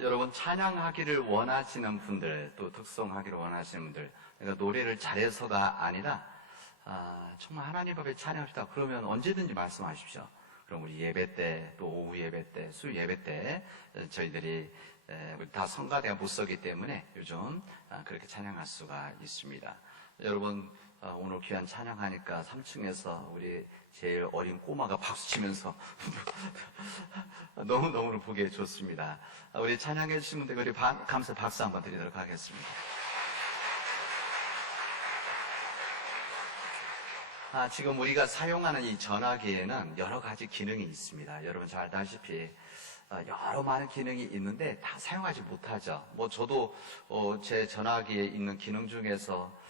여러분 찬양하기를 원하시는 분들, 또 특송하기를 원하시는 분들, 그러니까 노래를 잘해서가 아니라 정말 하나님 앞에 찬양합시다. 그러면 언제든지 말씀하십시오. 그럼 우리 예배 때, 또 오후 예배 때, 수 예배 때 저희들이 우리 다 성가대가 못 서기 때문에 요즘 그렇게 찬양할 수가 있습니다. 여러분 오늘 귀한 찬양하니까 3층에서 우리 제일 어린 꼬마가 박수 치면서 너무너무 보기에 좋습니다. 우리 찬양해 주신 분들 우리 감사 박수 한번 드리도록 하겠습니다. 지금 우리가 사용하는 이 전화기에는 여러 가지 기능이 있습니다. 여러분 잘 알다시피 여러 많은 기능이 있는데 다 사용하지 못하죠. 저도 제 전화기에 있는 기능 중에서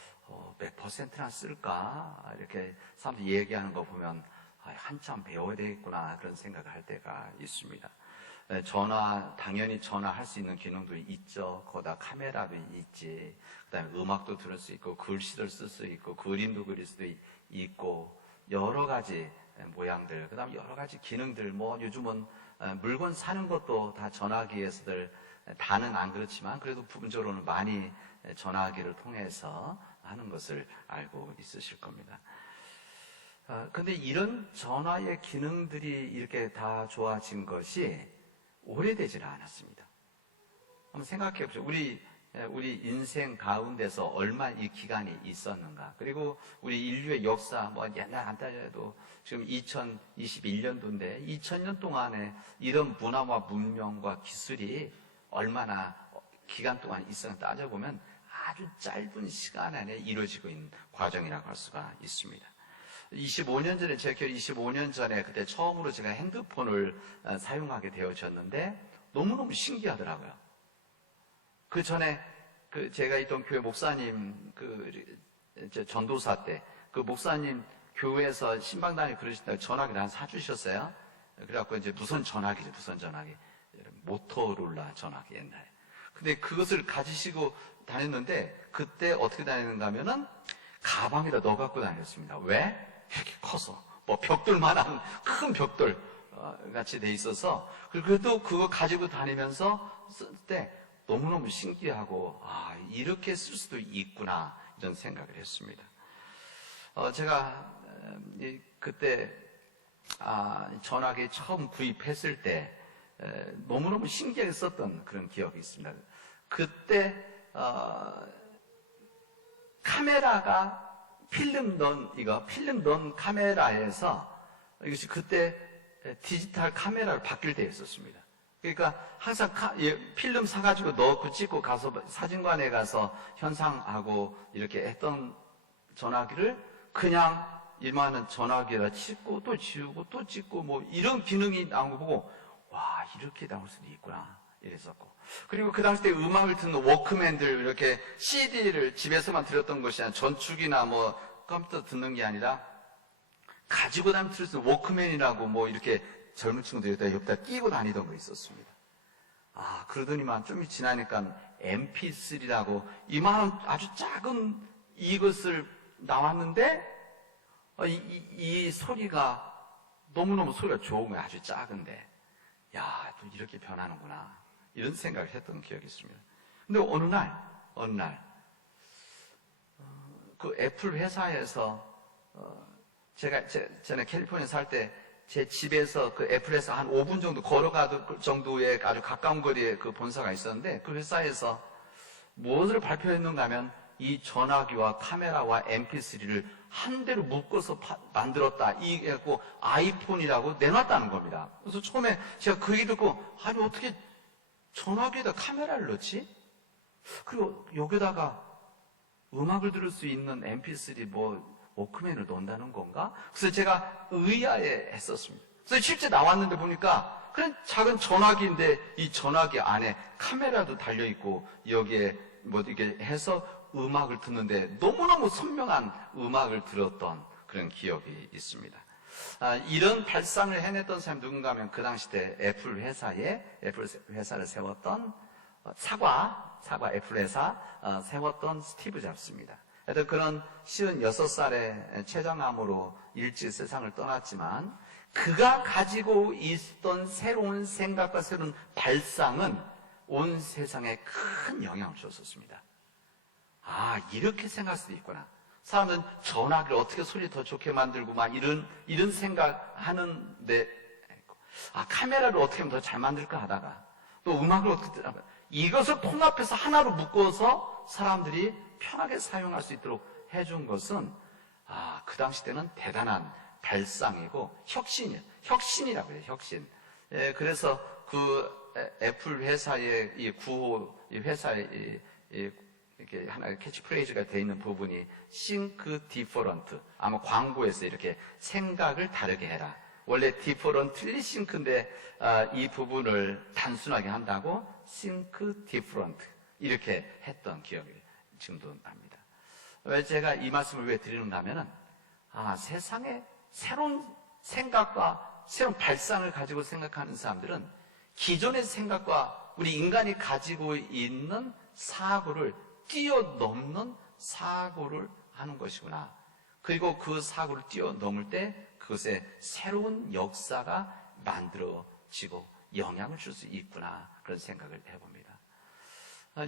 몇 퍼센트나 쓸까 이렇게 사람들이 얘기하는 거 보면 한참 배워야 되겠구나 그런 생각을 할 때가 있습니다. 당연히 전화할 수 있는 기능도 있죠. 거기다 카메라도 있지. 그다음에 음악도 들을 수 있고 글씨를 쓸 수 있고 그림도 그릴 수도 있고 여러 가지 모양들, 그다음에 여러 가지 기능들. 요즘은 물건 사는 것도 다 전화기에서들 다는 안 그렇지만 그래도 부분적으로는 많이 전화기를 통해서 하는 것을 알고 있으실 겁니다. 근데 이런 전화의 기능들이 이렇게 다 좋아진 것이 오래되질 않았습니다. 한번 생각해 보죠. 우리 인생 가운데서 얼마 이 기간이 있었는가. 그리고 우리 인류의 역사, 옛날 안 따져도 지금 2021년도인데 2000년 동안에 이런 문화와 문명과 기술이 얼마나 기간 동안 있었는가 따져보면 아주 짧은 시간 안에 이루어지고 있는 과정이라고 할 수가 있습니다. 25년 전에, 제 기억에 25년 전에 그때 처음으로 제가 핸드폰을 사용하게 되어졌는데 너무너무 신기하더라고요. 그 전에 제가 있던 교회 목사님, 전도사 때, 그 목사님 교회에서 신방단에 그러신다고 전화기를 한 사주셨어요. 그래갖고 이제 무선 전화기. 모토로라 전화기 옛날에. 근데 그것을 가지시고 다녔는데, 그때 어떻게 다니는가 하면은, 가방에다 넣어 갖고 다녔습니다. 왜? 이렇게 커서. 벽돌만한 큰 벽돌 같이 돼 있어서, 그래도 그거 가지고 다니면서 쓸 때 너무너무 신기하고, 이렇게 쓸 수도 있구나, 이런 생각을 했습니다. 제가, 그때, 전화기 처음 구입했을 때, 너무너무 신기하게 썼던 그런 기억이 있습니다. 그때 카메라가 필름 넣은 카메라에서 이것이 그때 디지털 카메라로 바뀔 때 있었습니다. 그러니까 항상 필름 사가지고 넣고 찍고 가서 사진관에 가서 현상하고 이렇게 했던 전화기를 그냥 일반은 전화기에다 찍고 또 지우고 또 찍고 이런 기능이 나온 거 보고 와, 이렇게 나올 수도 있구나 이랬었고, 그리고 그 당시 때 음악을 듣는 워크맨들, 이렇게 CD를 집에서만 들었던 것이 아니라 전축이나 컴퓨터 듣는 게 아니라 가지고 다니면 들을 수 있는 워크맨이라고 이렇게 젊은 친구들이 옆에다 끼고 다니던 거 있었습니다. 그러더니만 좀 지나니까 MP3라고 이만한 아주 작은 이것을 나왔는데 이 소리가 너무너무 소리가 좋은 거예요. 아주 작은데 또 이렇게 변하는구나 이런 생각을 했던 기억이 있습니다. 근데 어느 날 그 애플 회사에서 제가 전에 캘리포니아 살 때 제 집에서 그 애플에서 한 5분 정도 걸어가도 정도의 아주 가까운 거리에 그 본사가 있었는데, 그 회사에서 무엇을 발표했는가 하면 이 전화기와 카메라와 MP3를 한 대로 묶어서 만들었다. 이거 아이폰이라고 내놨다는 겁니다. 그래서 처음에 제가 그 얘기 듣고, 어떻게 전화기에다 카메라를 넣지? 그리고 여기다가 음악을 들을 수 있는 MP3 워크맨을 넣는다는 건가? 그래서 제가 의아해 했었습니다. 그래서 실제 나왔는데 보니까 그냥 작은 전화기인데 이 전화기 안에 카메라도 달려있고 여기에 이렇게 해서 음악을 듣는데 너무너무 선명한 음악을 들었던 그런 기억이 있습니다. 이런 발상을 해냈던 사람이 누군가 하면 그 당시 때 애플 회사를 세웠던 사과 애플 회사 세웠던 스티브 잡스입니다. 하여튼 그런 56살의 췌장암으로 일찍 세상을 떠났지만 그가 가지고 있었던 새로운 생각과 새로운 발상은 온 세상에 큰 영향을 줬었습니다. 아, 이렇게 생각할 수도 있구나. 사람들은 전화기를 어떻게 소리 더 좋게 만들고 막 이런 생각하는데, 아, 카메라를 어떻게 하면 더 잘 만들까 하다가, 또 음악을 어떻게 하면, 이것을 통합해서 하나로 묶어서 사람들이 편하게 사용할 수 있도록 해준 것은, 아, 그 당시 때는 대단한 발상이고 혁신이라고 해요, 혁신. 예, 그래서 그 애플 회사의 이 구호, 이 회사의 이렇게 하나의 캐치프레이즈가 되어 있는 부분이 think different. 아마 광고에서 이렇게 생각을 다르게 해라. 원래 differently think인데 이 부분을 단순하게 한다고 think different 이렇게 했던 기억이 지금도 납니다. 왜 제가 이 말씀을 왜 드리는가 하면은 세상에 새로운 생각과 새로운 발상을 가지고 생각하는 사람들은 기존의 생각과 우리 인간이 가지고 있는 사고를 뛰어넘는 사고를 하는 것이구나. 그리고 그 사고를 뛰어넘을 때 그것에 새로운 역사가 만들어지고 영향을 줄 수 있구나. 그런 생각을 해봅니다.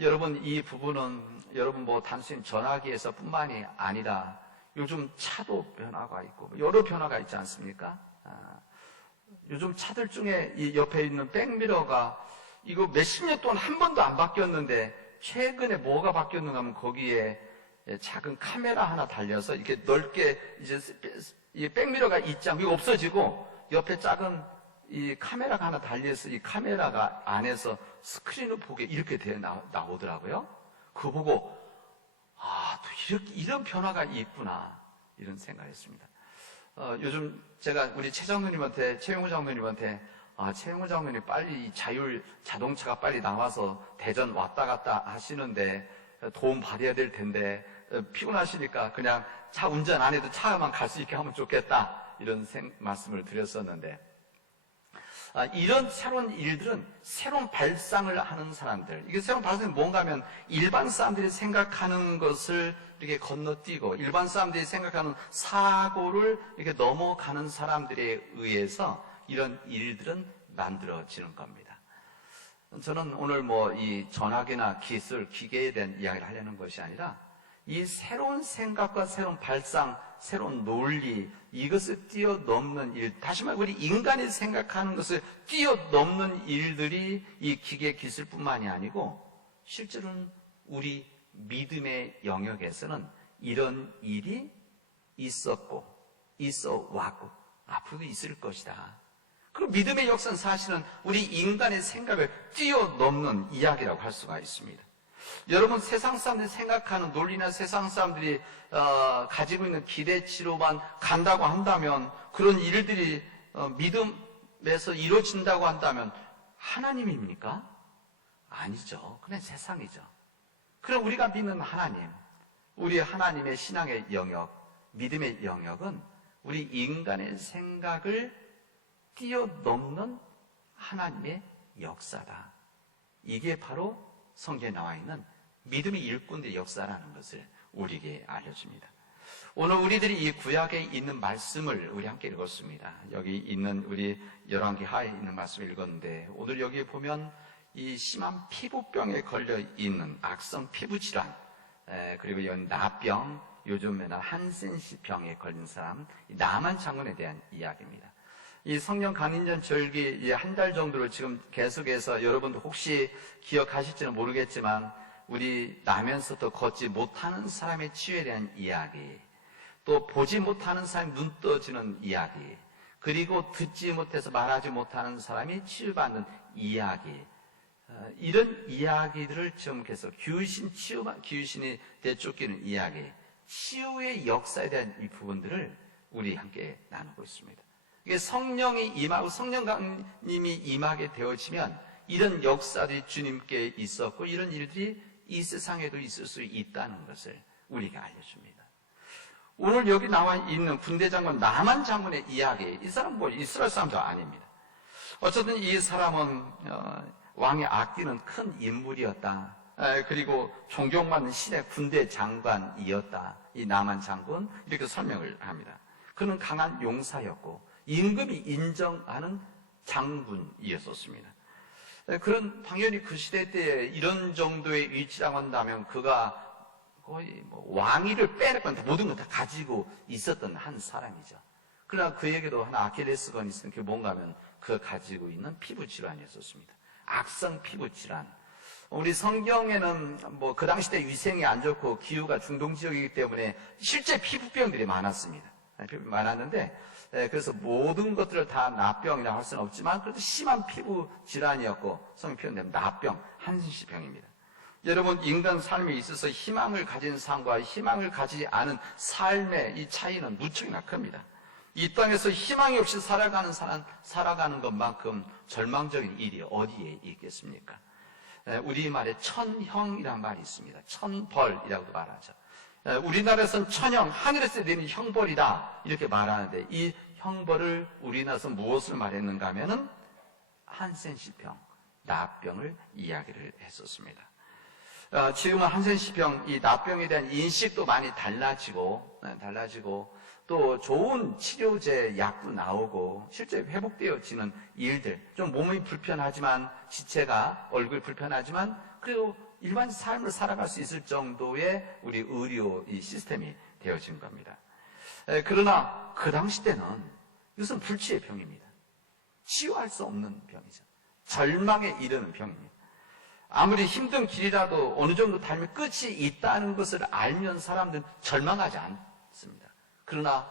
여러분, 이 부분은 여러분 단순히 전화기에서 뿐만이 아니라 요즘 차도 변화가 있고 여러 변화가 있지 않습니까? 요즘 차들 중에 이 옆에 있는 백미러가 이거 몇십 년 동안 한 번도 안 바뀌었는데 최근에 뭐가 바뀌었는가 하면 거기에 작은 카메라 하나 달려서 이렇게 넓게 이제 이 백미러가 있지 않고 이거 없어지고 옆에 작은 이 카메라가 하나 달려서 이 카메라가 안에서 스크린을 보게 이렇게 되어 나오더라고요. 그거 보고 또 이런 변화가 있구나 이런 생각을 했습니다. 요즘 제가 우리 최영우 장로님한테 최영우 장로님 빨리 이 자율 자동차가 빨리 나와서 대전 왔다 갔다 하시는데 도움 받아야 될 텐데 피곤하시니까 그냥 차 운전 안 해도 차만 갈 수 있게 하면 좋겠다 이런 말씀을 드렸었는데 이런 새로운 일들은 새로운 발상을 하는 사람들, 이게 새로운 발상이 뭔가 하면 일반 사람들이 생각하는 것을 이렇게 건너뛰고 일반 사람들이 생각하는 사고를 이렇게 넘어가는 사람들에 의해서 이런 일들은 만들어지는 겁니다. 저는 오늘 이 전화기나 기술, 기계에 대한 이야기를 하려는 것이 아니라 이 새로운 생각과 새로운 발상, 새로운 논리, 이것을 뛰어넘는 일, 다시 말해 우리 인간이 생각하는 것을 뛰어넘는 일들이 이 기계 기술뿐만이 아니고 실제로는 우리 믿음의 영역에서는 이런 일이 있었고 있어 왔고 앞으로도 있을 것이다. 그리고 믿음의 역사는 사실은 우리 인간의 생각을 뛰어넘는 이야기라고 할 수가 있습니다. 여러분, 세상 사람들이 생각하는 논리나 세상 사람들이 가지고 있는 기대치로만 간다고 한다면, 그런 일들이 믿음에서 이루어진다고 한다면 하나님입니까? 아니죠. 그냥 세상이죠. 그럼 우리가 믿는 하나님, 우리 하나님의 신앙의 영역, 믿음의 영역은 우리 인간의 생각을 뛰어넘는 하나님의 역사다. 이게 바로 성경에 나와 있는 믿음의 일꾼들의 역사라는 것을 우리에게 알려줍니다. 오늘 우리들이 이 구약에 있는 말씀을 우리 함께 읽었습니다. 여기 있는 우리 열왕기 하에 있는 말씀을 읽었는데 오늘 여기에 보면 이 심한 피부병에 걸려 있는 악성 피부 질환, 그리고 이 나병, 요즘에는 한센시 병에 걸린 사람, 나만 장군에 대한 이야기입니다. 이 성령 강인전 절기 한 달 정도를 지금 계속해서 여러분도 혹시 기억하실지는 모르겠지만 우리 나면서도 걷지 못하는 사람의 치유에 대한 이야기, 또 보지 못하는 사람이 눈 떠지는 이야기, 그리고 듣지 못해서 말하지 못하는 사람이 치유받는 이야기, 이런 이야기들을 지금 계속 귀신이 되쫓기는 이야기, 치유의 역사에 대한 이 부분들을 우리 함께 나누고 있습니다. 이게 성령이 임하고 성령님이 임하게 되어지면 이런 역사들이 주님께 있었고 이런 일들이 이 세상에도 있을 수 있다는 것을 우리가 알려줍니다. 오늘 여기 나와 있는 군대 장군 나만 장군의 이야기, 이 사람은 이스라엘 사람도 아닙니다. 어쨌든 이 사람은 왕의 아끼는 큰 인물이었다. 그리고 존경받는 신의 군대 장관이었다. 이 나만 장군, 이렇게 설명을 합니다. 그는 강한 용사였고 임금이 인정하는 장군이었습니다. 그런 당연히 그 시대 때에 이런 정도의 위치라고 한다면 그가 거의 뭐 왕위를 빼내건 모든 걸 다 가지고 있었던 한 사람이죠. 그러나 그에게도 하나 아킬레스건이 있었던 게 뭔가 하면 그가 가지고 있는 피부 질환이었습니다. 악성 피부 질환. 우리 성경에는 뭐 그 당시 때 위생이 안 좋고 기후가 중동 지역이기 때문에 실제 피부병들이 많았습니다. 많았는데 그래서 모든 것들을 다 납병이라고 할 수는 없지만 그래도 심한 피부 질환이었고 성경 표현되면 납병, 한신시병입니다. 여러분, 인간 삶에 있어서 희망을 가진 삶과 희망을 가지지 않은 삶의 이 차이는 무척이나 큽니다. 이 땅에서 희망이 없이 살아가는 것만큼 절망적인 일이 어디에 있겠습니까? 우리말에 천형이라는 말이 있습니다. 천벌이라고도 말하죠. 우리나라에서는 천형, 하늘에서 내리는 형벌이다 이렇게 말하는데 이 형벌을 우리나라에서 무엇을 말했는가 하면은 한센시병, 납병을 이야기를 했었습니다. 지금은 한센시병, 이 납병에 대한 인식도 많이 달라지고 또 좋은 치료제 약도 나오고 실제 회복되어지는 일들, 좀 몸이 불편하지만 지체가 얼굴 불편하지만 그래도 일반 삶을 살아갈 수 있을 정도의 우리 의료 이 시스템이 되어진 겁니다. 그러나 그 당시 때는 이것은 불치의 병입니다. 치유할 수 없는 병이죠. 절망에 이르는 병입니다. 아무리 힘든 길이라도 어느 정도 달면 끝이 있다는 것을 알면 사람들은 절망하지 않습니다. 그러나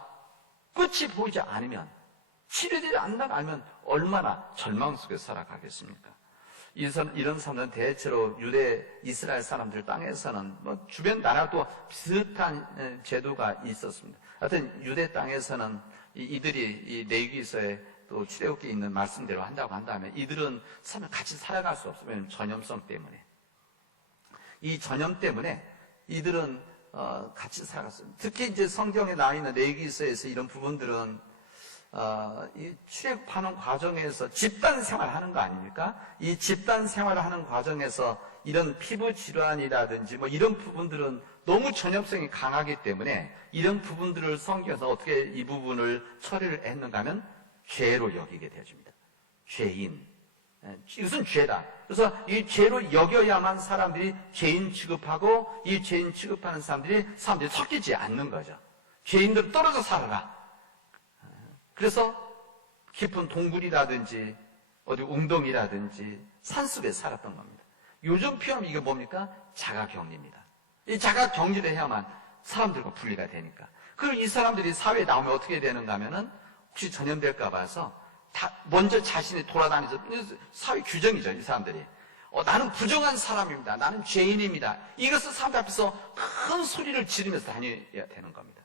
끝이 보이지 않으면, 치료되지 않는다고 알면 얼마나 절망 속에 살아가겠습니까? 이런 사람들은 대체로 유대, 이스라엘 사람들 땅에서는 뭐 주변 나라도 비슷한 제도가 있었습니다. 하여튼 유대 땅에서는 이들이 이 레위기서에 또 출애굽기에 있는 말씀대로 한다고 한다면 이들은 같이 살아갈 수 없으면 전염성 때문에, 이 전염 때문에 이들은 같이 살았습니다. 특히 이제 성경에 나와 있는 레위기서에서 이런 부분들은 이 출애굽하는 과정에서 집단 생활하는 거 아닙니까? 이 집단 생활하는 과정에서 이런 피부 질환이라든지 뭐 이런 부분들은 너무 전염성이 강하기 때문에 이런 부분들을 성경에서 어떻게 이 부분을 처리를 했는가 하면 죄로 여기게 되어집니다. 죄인. 이것은 죄다. 그래서 이 죄로 여겨야만 사람들이 죄인 취급하고 이 죄인 취급하는 사람들이 섞이지 않는 거죠. 죄인들 떨어져 살아라. 그래서 깊은 동굴이라든지 어디 웅덩이라든지 산속에 살았던 겁니다. 요즘 표현 이게 뭡니까? 자가격리입니다. 이 자가격리를 해야만 사람들과 분리가 되니까. 그럼 이 사람들이 사회에 나오면 어떻게 되는가 하면은 혹시 전염될까 봐서 먼저 자신이 돌아다니면서 사회 규정이죠, 이 사람들이. 나는 부정한 사람입니다. 나는 죄인입니다. 이것을 사람들 앞에서 큰 소리를 지르면서 다녀야 되는 겁니다.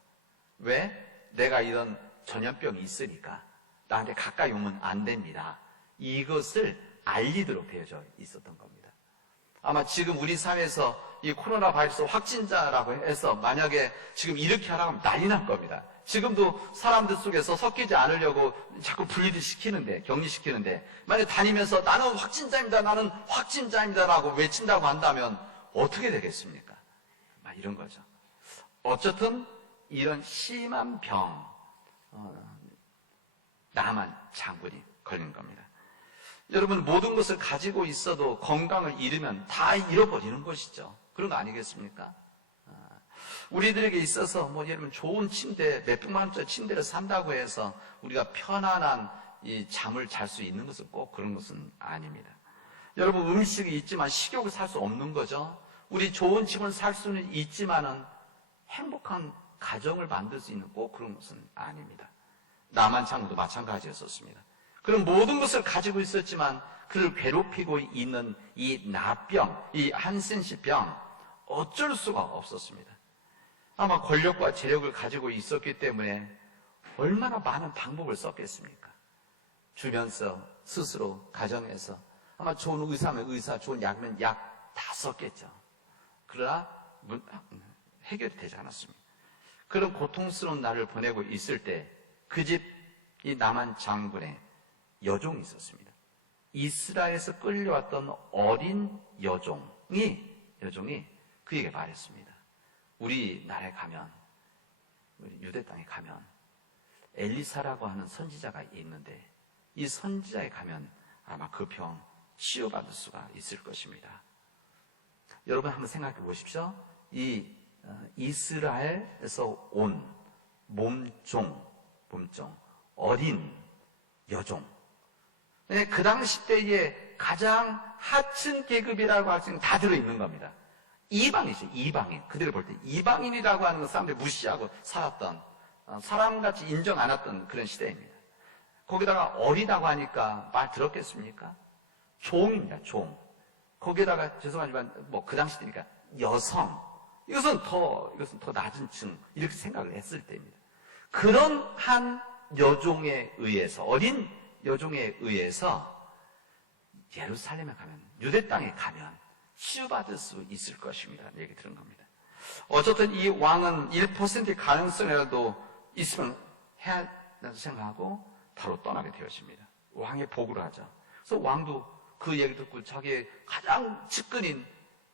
왜? 내가 이런 전염병이 있으니까 나한테 가까이 오면 안 됩니다. 이것을 알리도록 되어져 있었던 겁니다. 아마 지금 우리 사회에서 이 코로나 바이러스 확진자라고 해서 만약에 지금 이렇게 하라고 하면 난리 날 겁니다. 지금도 사람들 속에서 섞이지 않으려고 자꾸 분리를 시키는데, 격리시키는데, 만약에 다니면서 나는 확진자입니다 라고 외친다고 한다면 어떻게 되겠습니까? 막 이런 거죠. 어쨌든 이런 심한 병, 나만 장군이 걸린 겁니다. 여러분, 모든 것을 가지고 있어도 건강을 잃으면 다 잃어버리는 것이죠. 그런 거 아니겠습니까? 우리들에게 있어서 뭐 예를 들면 좋은 침대, 몇백만 원짜리 침대를 산다고 해서 우리가 편안한 이 잠을 잘 수 있는 것은 꼭 그런 것은 아닙니다. 여러분, 음식이 있지만 식욕을 살 수 없는 거죠. 우리 좋은 집을 살 수는 있지만은 행복한 가정을 만들 수 있는 꼭 그런 것은 아닙니다. 남한창도 마찬가지였었습니다. 그런 모든 것을 가지고 있었지만 그를 괴롭히고 있는 이 나병, 이 한센시병 어쩔 수가 없었습니다. 아마 권력과 재력을 가지고 있었기 때문에 얼마나 많은 방법을 썼겠습니까? 주변서, 스스로, 가정에서 아마 좋은 의사면 의사, 좋은 약면 약 다 썼겠죠. 그러나 해결이 되지 않았습니다. 그런 고통스러운 날을 보내고 있을 때 그 집 이 남한 장군의 여종이 있었습니다. 이스라엘에서 끌려왔던 어린 여종이 그에게 말했습니다. 우리 나라에 가면, 우리 유대 땅에 가면 엘리사라고 하는 선지자가 있는데 이 선지자에 가면 아마 그 병 치유받을 수가 있을 것입니다. 여러분 한번 생각해 보십시오. 이 이스라엘에서 온 몸종, 어린 여종. 그 당시 때에 가장 하층 계급이라고 할 수 있는 다 들어있는 겁니다. 이방이죠, 이방인. 그들을 볼 때 이방인이라고 하는 건 사람들이 무시하고 살았던, 사람같이 인정 안 했던 그런 시대입니다. 거기다가 어리다고 하니까 말 들었겠습니까? 종입니다, 종. 거기에다가 죄송하지만 뭐 그 당시 때니까 여성. 이것은 더 낮은 층, 이렇게 생각을 했을 때입니다. 그런 한 여종에 의해서, 어린 여종에 의해서 예루살렘에 가면, 유대 땅에 가면 치유받을 수 있을 것입니다. 얘기 들은 겁니다. 어쨌든 이 왕은 1%의 가능성이라도 있으면 해야 된다고 생각하고 바로 떠나게 되었습니다. 왕의 보고를 하죠. 그래서 왕도 그 얘기 듣고 자기의 가장 측근인,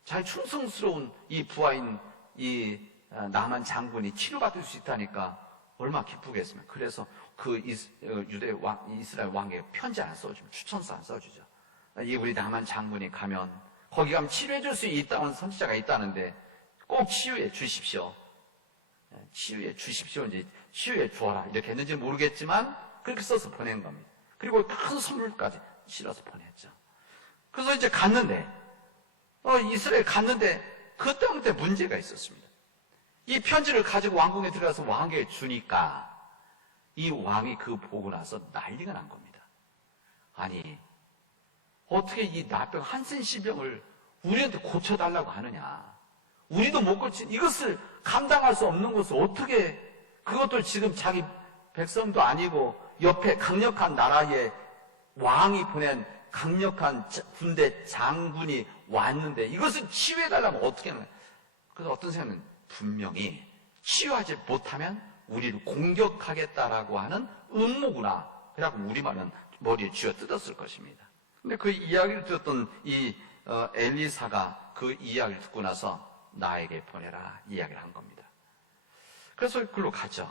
자기 충성스러운 이 부하인 이 나만 장군이 치료받을 수 있다니까 얼마나 기쁘겠습니까? 그래서 그 이스라엘 왕에게 편지 안 써주면, 추천서 안 써주죠. 이 우리 나만 장군이 가면 거기 가면 치료해 줄 수 있다는 선지자가 있다는데 꼭 치유해 주십시오. 치유해 주십시오. 이제 치유해 주어라. 이렇게 했는지 모르겠지만 그렇게 써서 보낸 겁니다. 그리고 큰 선물까지 실어서 보냈죠. 그래서 이제 갔는데, 이스라엘 갔는데 그때 문제가 있었습니다. 이 편지를 가지고 왕궁에 들어가서 왕에게 주니까 이 왕이 그 보고 나서 난리가 난 겁니다. 아니, 어떻게 이 나병 한센시병을 우리한테 고쳐달라고 하느냐. 우리도 못 고친 이것을 감당할 수 없는 것을 어떻게, 그것도 지금 자기 백성도 아니고 옆에 강력한 나라의 왕이 보낸 강력한 군대 장군이 왔는데 이것을 치유해달라면 어떻게 하는 거야. 그래서 어떤 생각은 분명히 치유하지 못하면 우리를 공격하겠다라고 하는 음모구나. 그래갖고 우리말은 머리에 쥐어 뜯었을 것입니다. 근데 그 이야기를 들었던 이 엘리사가 그 이야기를 듣고 나서 나에게 보내라 이야기를 한 겁니다. 그래서 그걸로 가죠.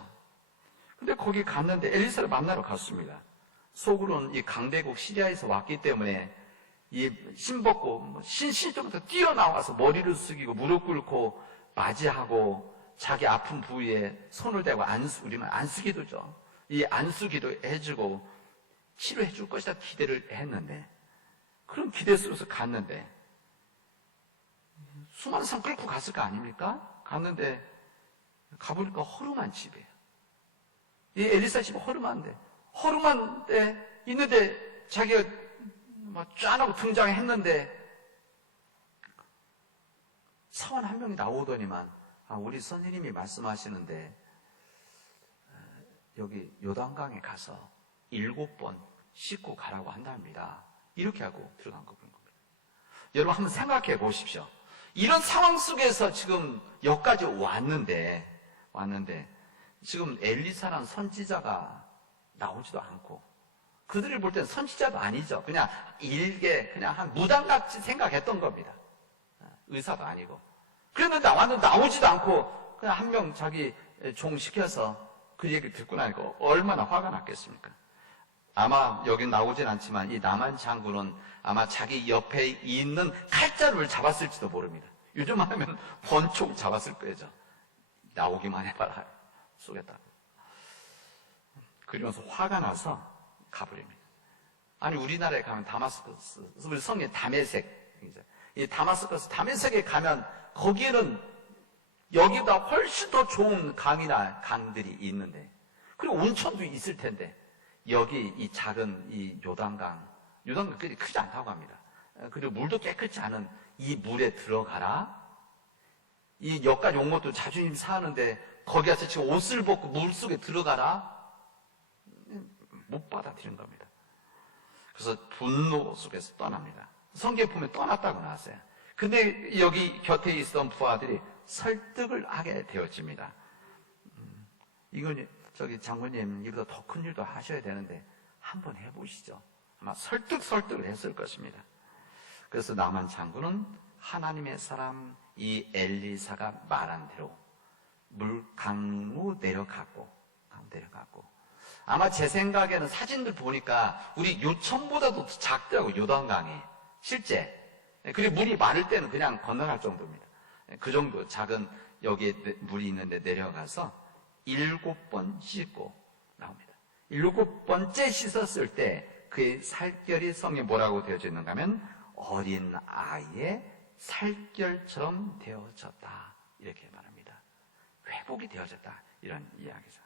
근데 거기 갔는데 엘리사를 만나러 갔습니다. 속으로는 이 강대국 시리아에서 왔기 때문에 이 신벗고 신실적부터 뛰어나와서 머리를 숙이고 무릎 꿇고 맞이하고 자기 아픈 부위에 손을 대고 우리만 안수기도죠. 이 안수기도 해주고 치료해 줄 것이다 기대를 했는데, 그런 기대 속에서 갔는데 수많은 사람 끌고 갔을 거 아닙니까? 갔는데 가보니까 허름한 집이에요. 이 엘리사 집은 허름한데 있는데 자기가 막 짠하고 등장했는데 사원 한 명이 나오더니만, 우리 선생님이 말씀하시는데 여기 요단강에 가서 7번 씻고 가라고 한답니다. 이렇게 하고 들어간 겁니다. 여러분 한번 생각해 보십시오. 이런 상황 속에서 지금 여기까지 왔는데 지금 엘리사라는 선지자가 나오지도 않고, 그들이 볼 때는 선지자도 아니죠. 그냥 일개, 그냥 한 무당같이 생각했던 겁니다. 의사도 아니고. 그랬는데 완전 나오지도 않고 그냥 한 명 자기 종 시켜서 그 얘기를 듣고 나니까 얼마나 화가 났겠습니까? 아마 여기 나오진 않지만 이 나만 장군은 아마 자기 옆에 있는 칼자루를 잡았을지도 모릅니다. 요즘 하면 권총 잡았을 거죠. 나오기만 해봐라. 쏘겠다. 그러면서 화가 나서 가버립니다. 아니, 우리나라에 가면 다마스커스, 우리 성에 다메섹, 이 다메섹에 가면 거기에는 여기보다 훨씬 더 좋은 강들이 있는데, 그리고 온천도 있을 텐데, 여기 이 작은 이 요단강이 크지 않다고 합니다. 그리고 물도 깨끗지 않은 이 물에 들어가라. 이 여기까지 온 것도 자존심 상하는데 거기 가서 지금 옷을 벗고 물 속에 들어가라. 못 받아들인 겁니다. 그래서 분노 속에서 떠납니다. 성경에 보면 떠났다고 나왔어요. 근데 여기 곁에 있었던 부하들이 설득을 하게 되어집니다. 이건 저기 장군님 이보다 더 큰 일도 하셔야 되는데 한번 해보시죠. 아마 설득을 했을 것입니다. 그래서 나만 장군은 하나님의 사람 이 엘리사가 말한 대로 강으로 내려갔고 아마 제 생각에는 사진들 보니까 우리 요천보다도 작더라고. 요단강이 실제. 그리고 물이 마를 때는 그냥 건너갈 정도입니다. 그 정도 작은 여기에 물이 있는데 내려가서 7번 씻고 나옵니다. 7번째 씻었을 때 그의 살결이 성에 뭐라고 되어져 있는가 하면 어린 아이의 살결처럼 되어졌다. 이렇게 말합니다. 회복이 되어졌다. 이런 이야기죠.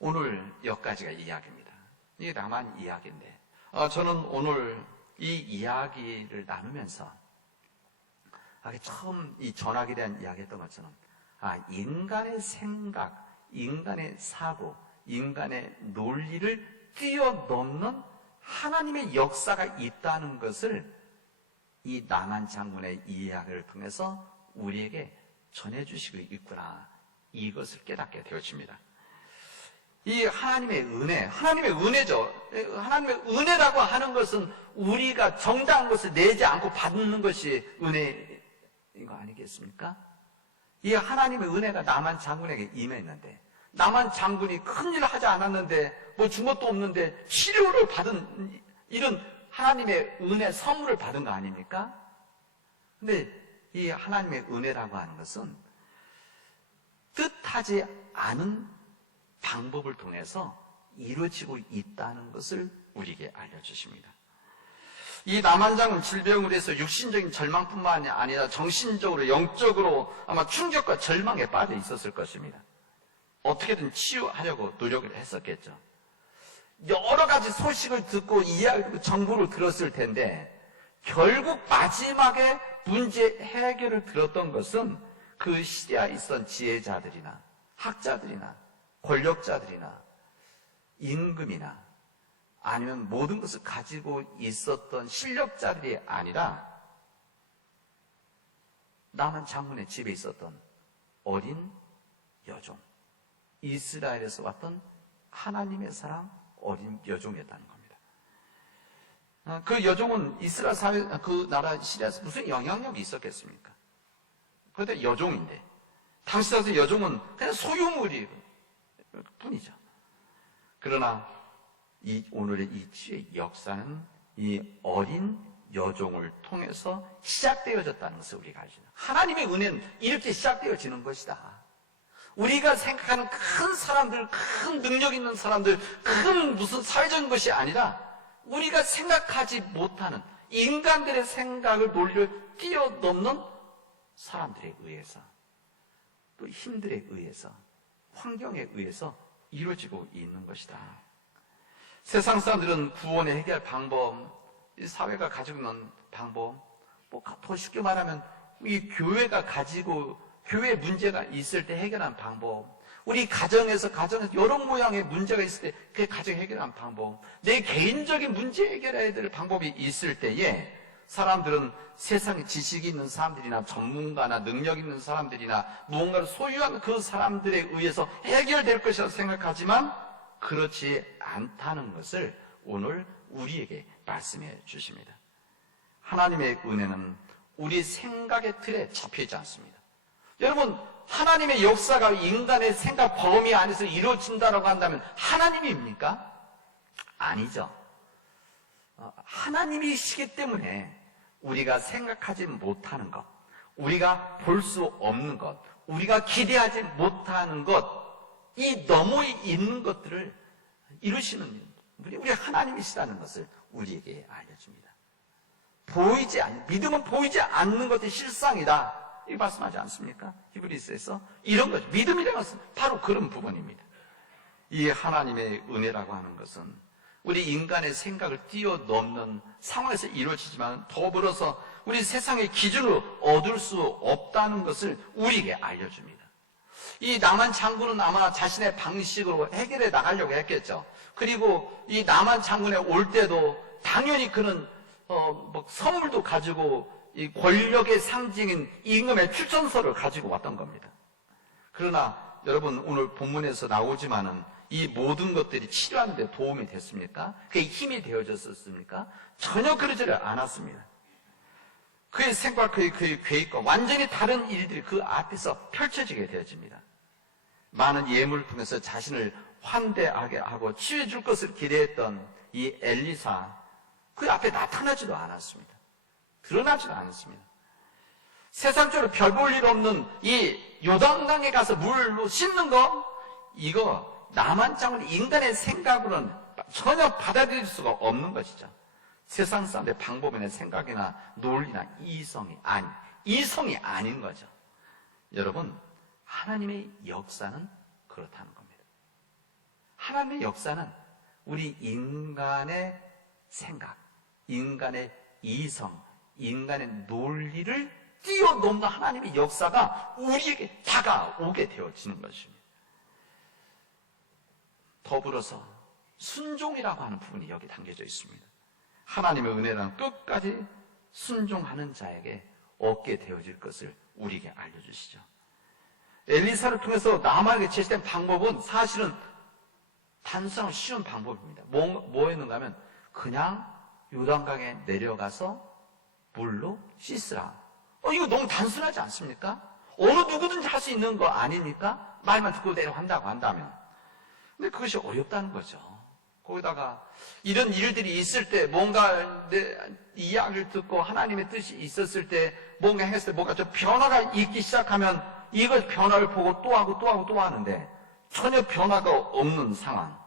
오늘 여기까지가 이야기입니다. 이게 다만 이야기인데 저는 오늘 이 이야기를 나누면서 처음 이 전학에 대한 이야기했던 것처럼 인간의 생각, 인간의 사고, 인간의 논리를 뛰어넘는 하나님의 역사가 있다는 것을 이 나만 장군의 이야기를 통해서 우리에게 전해주시고 있구나, 이것을 깨닫게 되어집니다. 이 하나님의 은혜죠. 하나님의 은혜라고 하는 것은 우리가 정당한 것을 내지 않고 받는 것이 은혜인 거 아니겠습니까? 이 하나님의 은혜가 나만 장군에게 임했는데, 나만 장군이 큰일을 하지 않았는데 뭐 준 것도 없는데 치료를 받은 이런 하나님의 은혜 선물을 받은 거 아닙니까? 근데 이 하나님의 은혜라고 하는 것은 뜻하지 않은 방법을 통해서 이루어지고 있다는 것을 우리에게 알려주십니다. 이 남한장은 질병으로 해서 육신적인 절망뿐만 아니라 정신적으로, 영적으로 아마 충격과 절망에 빠져 있었을 것입니다. 어떻게든 치유하려고 노력을 했었겠죠. 여러 가지 소식을 듣고 이야기, 정보를 들었을 텐데 결국 마지막에 문제 해결을 들었던 것은 그 시대에 있었던 지혜자들이나 학자들이나 권력자들이나 임금이나 아니면 모든 것을 가지고 있었던 실력자들이 아니라 남한 장군의 집에 있었던 어린 여종, 이스라엘에서 왔던 하나님의 사람 어린 여종이었다는 겁니다. 그 여종은 이스라엘 사회, 그 나라 시리아에서 무슨 영향력이 있었겠습니까? 그런데 여종인데 당시 사회 여종은 그냥 소유물일 뿐이죠. 그러나 오늘의 이 치유의 역사는 이 어린 여종을 통해서 시작되어졌다는 것을 우리가 알죠. 하나님의 은혜는 이렇게 시작되어지는 것이다. 우리가 생각하는 큰 사람들, 큰 능력 있는 사람들, 큰 무슨 사회적인 것이 아니라 우리가 생각하지 못하는 인간들의 생각을 논리를 뛰어넘는 사람들에 의해서, 또 힘들에 의해서, 환경에 의해서 이루어지고 있는 것이다. 세상 사람들은 구원의 해결 방법, 이 사회가 가지고 있는 방법, 더 쉽게 말하면 이 교회가 가지고 교회 문제가 있을 때 해결한 방법, 우리 가정에서 여러 모양의 문제가 있을 때 그 가정 해결한 방법, 내 개인적인 문제 해결해야 될 방법이 있을 때에 사람들은 세상에 지식이 있는 사람들이나 전문가나 능력 있는 사람들이나 무언가를 소유한 그 사람들에 의해서 해결될 것이라고 생각하지만 그렇지 않다는 것을 오늘 우리에게 말씀해 주십니다. 하나님의 은혜는 우리 생각의 틀에 잡혀있지 않습니다. 여러분, 하나님의 역사가 인간의 생각 범위 안에서 이루어진다고 한다면 하나님입니까? 아니죠. 하나님이시기 때문에 우리가 생각하지 못하는 것, 우리가 볼 수 없는 것, 우리가 기대하지 못하는 것, 이 너머에 있는 것들을 이루시는 분이 우리 하나님이시라는 것을 우리에게 알려줍니다. 믿음은 보이지 않는 것이 실상이다. 이 말씀하지 않습니까? 히브리서에서 이런 것, 믿음이라는 것은 바로 그런 부분입니다. 이 하나님의 은혜라고 하는 것은 우리 인간의 생각을 뛰어넘는 상황에서 이루어지지만 더불어서 우리 세상의 기준으로 얻을 수 없다는 것을 우리에게 알려줍니다. 이 남한 장군은 아마 자신의 방식으로 해결해 나가려고 했겠죠. 그리고 이 남한 장군에 올 때도 당연히 그는 선물도 가지고 이 권력의 상징인 임금의 추천서를 가지고 왔던 겁니다. 그러나 여러분, 오늘 본문에서 나오지만은 이 모든 것들이 치료하는 데 도움이 됐습니까? 그게 힘이 되어졌었습니까? 전혀 그러지를 않았습니다. 그의 생각, 그의 계획과 완전히 다른 일들이 그 앞에서 펼쳐지게 되어집니다. 많은 예물을 통해서 자신을 환대하게 하고 치유해 줄 것을 기대했던 이 엘리사, 그 앞에 나타나지도 않았습니다. 드러나지가 않습니다. 세상적으로 별 볼 일 없는 이 요단강에 가서 물로 씻는 거, 이거 나만 장군 인간의 생각으로는 전혀 받아들일 수가 없는 것이죠. 세상 사람들의 방법이나 생각이나 논리나 이성이 아닌 거죠. 여러분, 하나님의 역사는 그렇다는 겁니다. 하나님의 역사는 우리 인간의 생각, 인간의 이성, 인간의 논리를 뛰어넘는 하나님의 역사가 우리에게 다가오게 되어지는 것입니다. 더불어서 순종이라고 하는 부분이 여기 담겨져 있습니다. 하나님의 은혜는 끝까지 순종하는 자에게 얻게 되어질 것을 우리에게 알려주시죠. 엘리사를 통해서 나만에게 제시된 방법은 사실은 단순하고 쉬운 방법입니다. 뭐였는가 하면 그냥 요단강에 내려가서 물로 씻으라. 이거 너무 단순하지 않습니까? 어느 누구든지 할 수 있는 거 아닙니까? 말만 듣고 내려간다고 한다면. 근데 그것이 어렵다는 거죠. 거기다가 이런 일들이 있을 때 뭔가 내 이야기를 듣고 하나님의 뜻이 있었을 때 뭔가 했을 때 뭔가 좀 변화가 있기 시작하면 이걸 변화를 보고 또 하고 또 하고 또 하는데 전혀 변화가 없는 상황.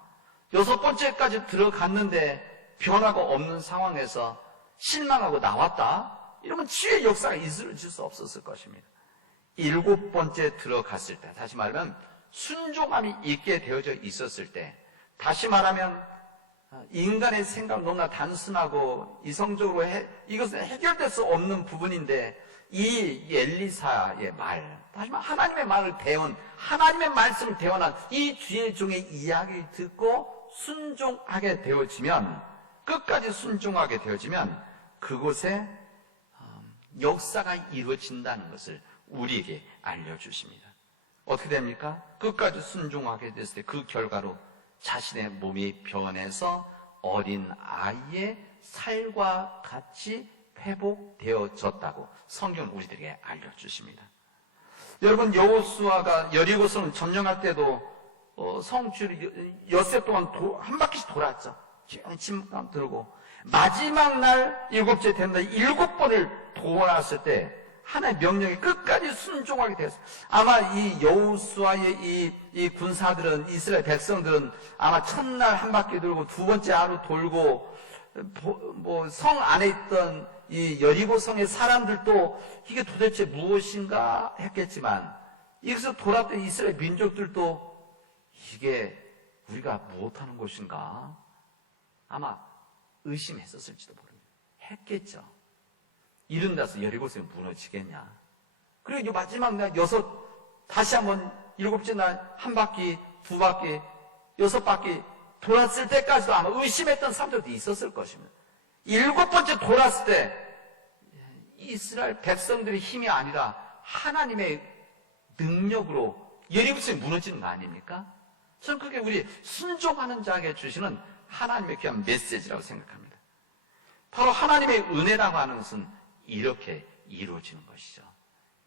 6번째까지 들어갔는데 변화가 없는 상황에서 실망하고 나왔다? 이러면 치유의 역사가 이루어질 수 없었을 것입니다. 7번째 들어갔을 때, 다시 말하면 순종함이 있게 되어져 있었을 때, 다시 말하면 인간의 생각 너무나 단순하고 이성적으로 이것은 해결될 수 없는 부분인데 이 엘리사의 말, 다시 말하면 하나님의 말을 하나님의 말씀을 대원한 이 주의 종의 이야기를 듣고 순종하게 되어지면, 끝까지 순종하게 되어지면 그곳에 역사가 이루어진다는 것을 우리에게 알려주십니다. 어떻게 됩니까? 끝까지 순종하게 됐을 때 그 결과로 자신의 몸이 변해서 어린 아이의 살과 같이 회복되어졌다고 성경은 우리들에게 알려주십니다. 여러분, 여호수아가 여리고성을 점령할 때도 성주를 엿새 동안 한 바퀴씩 돌았죠. 침묵감 들고 마지막 날 7째 된다 7번을 돌았을 때 하나님의 명령에 끝까지 순종하게 되었어요. 아마 이 여호수아의 이 군사들은, 이스라엘 백성들은 아마 첫날 한 바퀴 돌고 두 번째 하루 돌고 성 안에 있던 이 여리고 성의 사람들도 이게 도대체 무엇인가 했겠지만, 여기서 돌았던 이스라엘 민족들도 이게 우리가 무엇하는 곳인가 아마 의심했었을지도 모릅니다. 했겠죠. 이런 데서 여리고성이 무너지겠냐. 그리고 마지막 날 다시 한번 7째 날 한 바퀴, 두 바퀴, 6바퀴 돌았을 때까지도 아마 의심했던 사람들도 있었을 것입니다. 7번째 돌았을 때 이스라엘 백성들의 힘이 아니라 하나님의 능력으로 여리고성이 무너지는 거 아닙니까? 저는 그게 우리 순종하는 자에게 주시는 하나님의 귀한 메시지라고 생각합니다. 바로 하나님의 은혜라고 하는 것은 이렇게 이루어지는 것이죠.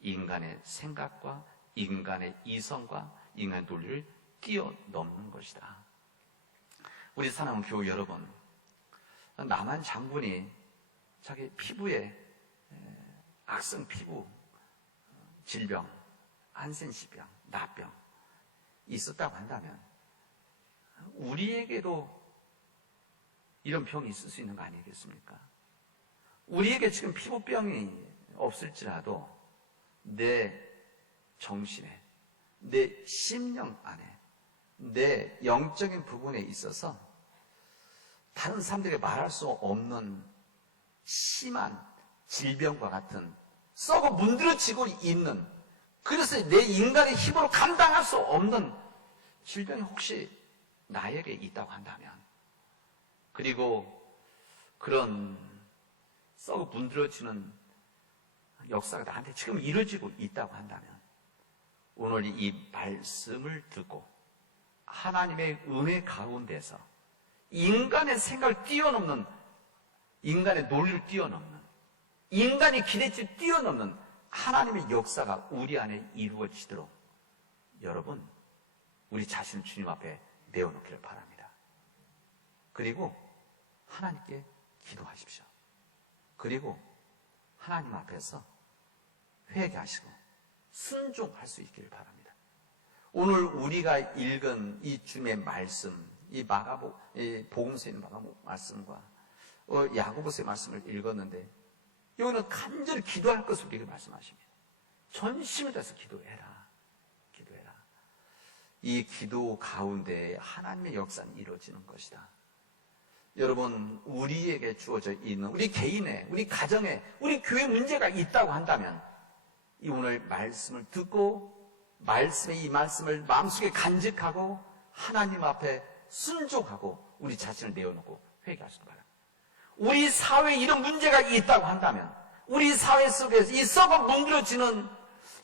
인간의 생각과 인간의 이성과 인간의 논리를 뛰어넘는 것이다. 우리 사랑하는 교우 여러분, 나만 장군이 자기 피부에 악성 피부 질병, 한센시병, 나병 있었다고 한다면 우리에게도 이런 병이 있을 수 있는 거 아니겠습니까? 우리에게 지금 피부병이 없을지라도 내 정신에, 내 심령 안에, 내 영적인 부분에 있어서 다른 사람들에게 말할 수 없는 심한 질병과 같은 썩어 문드러지고 있는, 그래서 내 인간의 힘으로 감당할 수 없는 질병이 혹시 나에게 있다고 한다면, 그리고 그런 썩어 문드러지는 역사가 나한테 지금 이루어지고 있다고 한다면, 오늘 이 말씀을 듣고 하나님의 은혜 가운데서 인간의 생각을 뛰어넘는, 인간의 논리를 뛰어넘는, 인간의 기대치를 뛰어넘는 하나님의 역사가 우리 안에 이루어지도록 여러분, 우리 자신을 주님 앞에 내어놓기를 바랍니다. 그리고 하나님께 기도하십시오. 그리고 하나님 앞에서 회개하시고 순종할 수 있기를 바랍니다. 오늘 우리가 읽은 이 주님의 말씀, 이 복음서에 있는 마가복음 말씀과 야고보서의 말씀을 읽었는데, 여기는 간절히 기도할 것을 우리에게 말씀하십니다. 전심을 다해서 기도해라. 이 기도 가운데 하나님의 역사는 이루어지는 것이다. 여러분, 우리에게 주어져 있는 우리 개인의, 우리 가정에, 우리 교회 문제가 있다고 한다면 이 오늘 말씀을 듣고 이 말씀을 마음속에 간직하고 하나님 앞에 순종하고 우리 자신을 내어놓고 회개하시기 바랍니다. 우리 사회에 이런 문제가 있다고 한다면, 우리 사회 속에서 이 썩어 문드러지는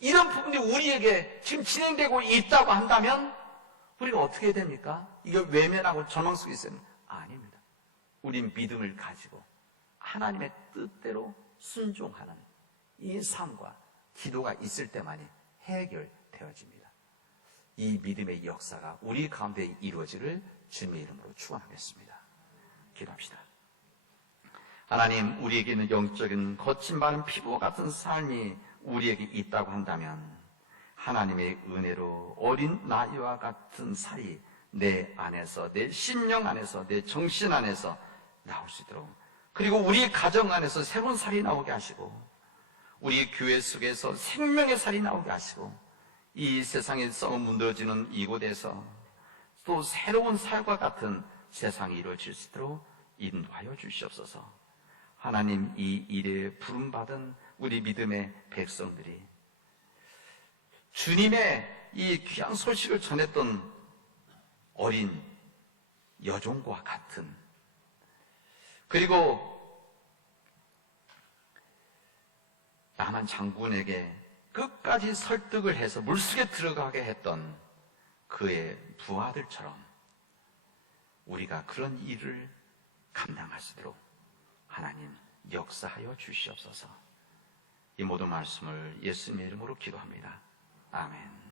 이런 부분이 우리에게 지금 진행되고 있다고 한다면 우리가 어떻게 해야 됩니까? 이걸 외면하고 절망 속에 있으면 아닙니다. 우린 믿음을 가지고 하나님의 뜻대로 순종하는 이 삶과 기도가 있을 때만이 해결되어집니다. 이 믿음의 역사가 우리 가운데 이루어지를 주님의 이름으로 축원하겠습니다. 기도합시다. 하나님, 우리에게는 영적인 거친 마른 피부와 같은 삶이 우리에게 있다고 한다면 하나님의 은혜로 어린 나이와 같은 살이 내 안에서, 내 심령 안에서, 내 정신 안에서 나올 수 있도록, 그리고 우리 가정 안에서 새로운 살이 나오게 하시고, 우리 교회 속에서 생명의 살이 나오게 하시고, 이 세상에 썩어 문드러지는 이곳에서 또 새로운 살과 같은 세상이 이루어질 수 있도록 인도하여 주시옵소서. 하나님, 이 일에 부름받은 우리 믿음의 백성들이 주님의 이 귀한 소식을 전했던 어린 여종과 같은, 그리고 나만 장군에게 끝까지 설득을 해서 물속에 들어가게 했던 그의 부하들처럼 우리가 그런 일을 감당할 수 있도록 하나님 역사하여 주시옵소서. 이 모든 말씀을 예수님의 이름으로 기도합니다. 아멘.